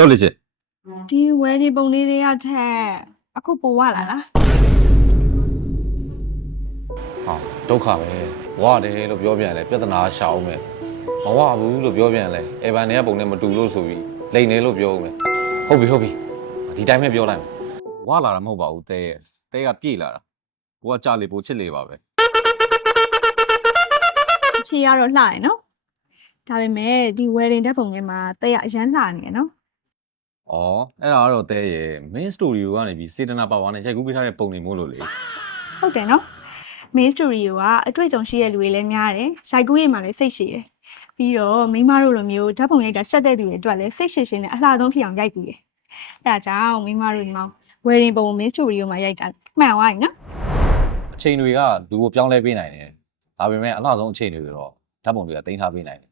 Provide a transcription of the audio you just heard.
ပြောလေချင်း ဒီဝဲဒီပုံလေးတွေကထက်အခုပိုဝလာလား ဟာဒုက္ခပဲဝရတယ်လို့ပြောပြန်လဲပြဿနာရှာအောင်မယ်မဝဘူးလို့ပြောပြန်လဲအေဗန်တွေကပုံနဲ့မတူလို့ဆိုပြီးလိန်နေလို့ပြောဦးမယ်ဟုတ်ပြီဒီတိုင်းပဲပြောလိုက်မယ်ဝလာတာမဟုတ်ပါဘူးတဲကပြေးလာတာကိုကကြလေပိုချစ်လေပါပဲ အဖြေကတော့လှရယ်နော်ဒါပေမဲ့ဒီဝဲရင်တဲ့ပုံလေးမှာတဲ့ရအရန်လှနေရနော် ဩအဲ့ဒါကတော့တဲရဲ့ main story ကိုကနေပြီးစေတနာပါဝါနဲ့ရိုက်ကူးပေးထားတဲ့ပုံတွေမို့လို့လေ ဟုတ်တယ်နော် main story ကအတွေ့အကြုံရှိတဲ့လူတွေလည်းများတယ်ရိုက်ကူးရေးမှာလည်းစိတ်ရှိတယ်ပြီးတော့မိန်းမတို့လိုမျိုးဓာတ်ပုံရိုက်တာရှက်တဲ့သူတွေအတွက်လည်းစိတ်ရှိရှင်းနဲ့အလှဆုံးဖြစ်အောင်ရိုက်ပြီးတယ်အဲ့ဒါကြောင့်မိန်းမတို့ဒီမှာဝဲရင်ပုံ main story ကိုမှရိုက်တာမှန်သွားပြီနော် အချိန်တွေကလူကိုပြောင်းလဲပေးနိုင်တယ်ဒါပေမဲ့အလှဆုံးအချိန်တွေတော့ဓာတ်ပုံတွေကတင်ထားပေးနိုင်တယ်